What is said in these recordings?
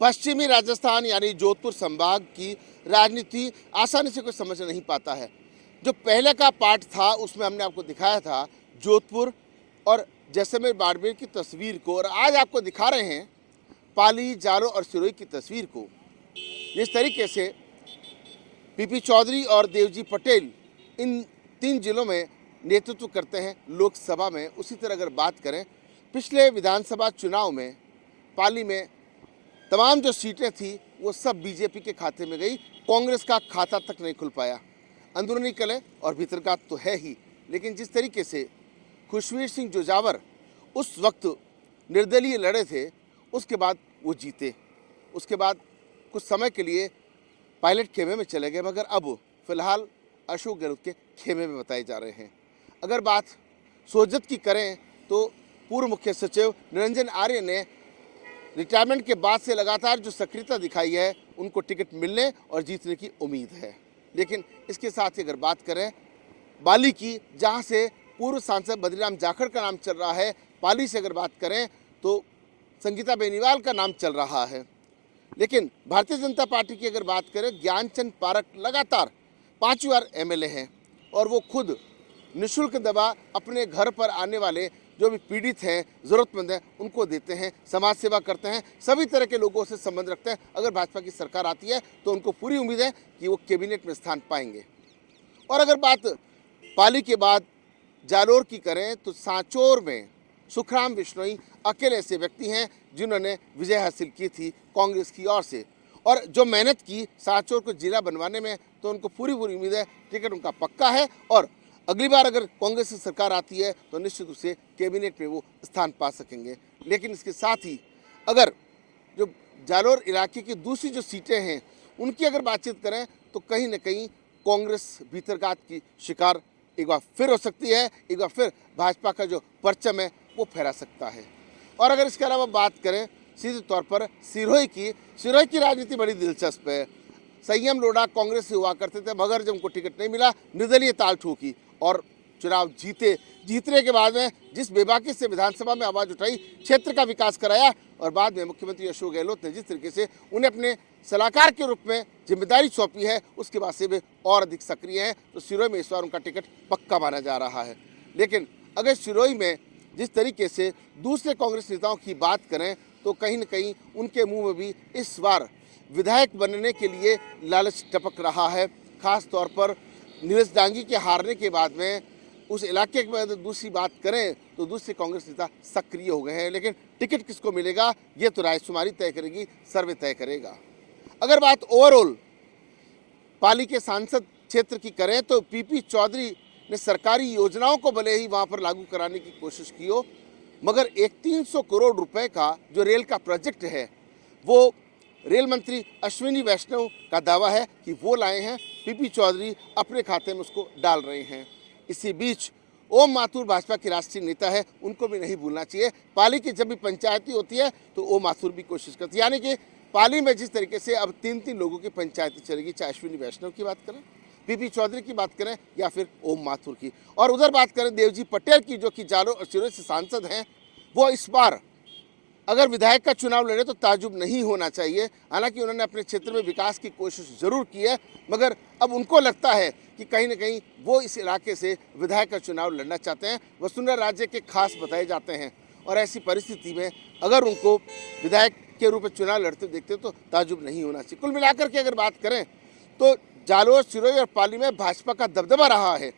पश्चिमी राजस्थान यानी जोधपुर संभाग की राजनीति आसानी से कोई समझ नहीं पाता है। जो पहले का पार्ट था उसमें हमने आपको दिखाया था जोधपुर और जैसलमेर बाड़मेर की तस्वीर को, और आज आपको दिखा रहे हैं पाली, जालोर और सिरोही की तस्वीर को। जिस तरीके से पीपी चौधरी और देवजी पटेल इन 3 जिलों में नेतृत्व करते हैं लोकसभा में, उसी तरह अगर बात करें पिछले विधानसभा चुनाव में पाली में तमाम जो सीटें थी वो सब बीजेपी के खाते में गई, कांग्रेस का खाता तक नहीं खुल पाया। अंदरूनी कलह और भीतरघात तो है ही, लेकिन जिस तरीके से खुशवीर सिंह जोजावर उस वक्त निर्दलीय लड़े थे, उसके बाद वो जीते। उसके बाद कुछ समय के लिए पायलट खेमे में चले गए, मगर अब फिलहाल अशोक गहलोत के खेमे में बताए जा रहे हैं। अगर बात सोजत की करें तो पूर्व मुख्य सचिव निरंजन आर्य ने रिटायरमेंट के बाद से लगातार जो सक्रियता दिखाई है, उनको टिकट मिलने और जीतने की उम्मीद है। लेकिन इसके साथ ही अगर बात करें बाली की, जहां से पूर्व सांसद बद्रीराम जाखड़ का नाम चल रहा है, पाली से अगर बात करें तो संगीता बेनीवाल का नाम चल रहा है। लेकिन भारतीय जनता पार्टी की अगर बात करें, ज्ञानचंद पारख लगातार 5वीं बार एमएलए हैं और वो खुद निःशुल्क दवा अपने घर पर आने वाले जो भी पीड़ित हैं, ज़रूरतमंद हैं, उनको देते हैं, समाज सेवा करते हैं, सभी तरह के लोगों से संबंध रखते हैं। अगर भाजपा की सरकार आती है तो उनको पूरी उम्मीद है कि वो कैबिनेट में स्थान पाएंगे। और अगर बात पाली के बाद जालोर की करें तो सांचौर में सुखराम बिश्नोई अकेले ऐसे व्यक्ति हैं जिन्होंने विजय हासिल की थी कांग्रेस की ओर से, और जो मेहनत की सांचौर को जिला बनवाने में, तो उनको पूरी उम्मीद है टिकट उनका पक्का है और अगली बार अगर कांग्रेस की सरकार आती है तो निश्चित रूप से कैबिनेट में वो स्थान पा सकेंगे। लेकिन इसके साथ ही अगर जो जालोर इलाके की दूसरी जो सीटें हैं उनकी अगर बातचीत करें तो कहीं ना कहीं कांग्रेस भीतरघात की शिकार एक बार फिर हो सकती है, एक बार फिर भाजपा का जो परचम है वो फहरा सकता है। और अगर इसके अलावा बात करें सीधे तौर पर सिरोही की राजनीति बड़ी दिलचस्प है। संयम लोढ़ा कांग्रेस से हुआ करते थे, मगर जब उनको टिकट नहीं मिला निर्दलीय ताल ठोकी और चुनाव जीतने के बाद में जिस बेबाकी से विधानसभा में आवाज़ उठाई, क्षेत्र का विकास कराया, और बाद में मुख्यमंत्री अशोक गहलोत ने जिस तरीके से उन्हें अपने सलाहकार के रूप में जिम्मेदारी सौंपी है, उसके बाद से वे और अधिक सक्रिय हैं। तो सिरोही में इस बार उनका टिकट पक्का माना जा रहा है। लेकिन अगर सिरोही में जिस तरीके से दूसरे कांग्रेस नेताओं की बात करें तो कहीं न कहीं उनके मुंह में भी इस बार विधायक बनने के लिए लालच टपक रहा है। खास तौर पर नीरज डांगी के हारने के बाद में उस इलाके में दूसरी बात करें तो दूसरे कांग्रेस नेता सक्रिय हो गए हैं। लेकिन टिकट किसको मिलेगा ये तो रायशुमारी तय करेगी, सर्वे तय करेगा। अगर बात ओवरऑल पाली के सांसद क्षेत्र की करें तो पीपी चौधरी ने सरकारी योजनाओं को भले ही वहां पर लागू कराने की कोशिश की हो, मगर एक 300 करोड़ रुपए का जो रेल का प्रोजेक्ट है वो रेल मंत्री अश्विनी वैष्णव का दावा है कि वो लाए हैं, पीपी चौधरी अपने खाते में उसको डाल रहे हैं। इसी बीच ओम माथुर भाजपा की राष्ट्रीय नेता है, उनको भी नहीं भूलना चाहिए। पाली की जब भी पंचायती होती है तो ओम माथुर भी कोशिश करती है, यानी कि पाली में जिस तरीके से अब 3-3 लोगों की पंचायती चलेगी, चाहे अश्विनी वैष्णव की बात करें, पीपी चौधरी की बात करें या फिर ओम माथुर की। और उधर बात करें देवजी पटेल की, जो कि जालोर और सिरोही से सांसद हैं, वो इस बार अगर विधायक का चुनाव लड़े तो ताजुब नहीं होना चाहिए। हालांकि उन्होंने अपने क्षेत्र में विकास की कोशिश जरूर की है, मगर अब उनको लगता है कि कहीं ना कहीं वो इस इलाके से विधायक का चुनाव लड़ना चाहते हैं। वसुंधरा राज्य के खास बताए जाते हैं और ऐसी परिस्थिति में अगर उनको विधायक के रूप में चुनाव लड़ते देखते तो ताजुब नहीं होना चाहिए। कुल मिलाकर के अगर बात करें तो जालोर, सिरोही और पाली में भाजपा का दबदबा रहा है।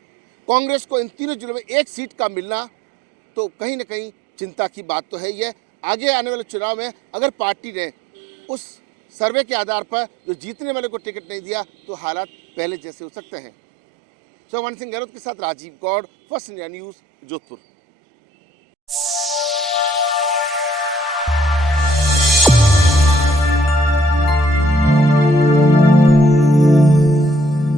कांग्रेस को इन तीनों जिलों में एक सीट का मिलना तो कहीं ना कहीं चिंता की बात तो है ही है। आगे आने वाले चुनाव में अगर पार्टी ने उस सर्वे के आधार पर जो जीतने वाले को टिकट नहीं दिया तो हालात पहले जैसे हो सकते हैं। सोमन सिंह गहलोत के साथ Rajeev Gaur, First India News, Jodhpur.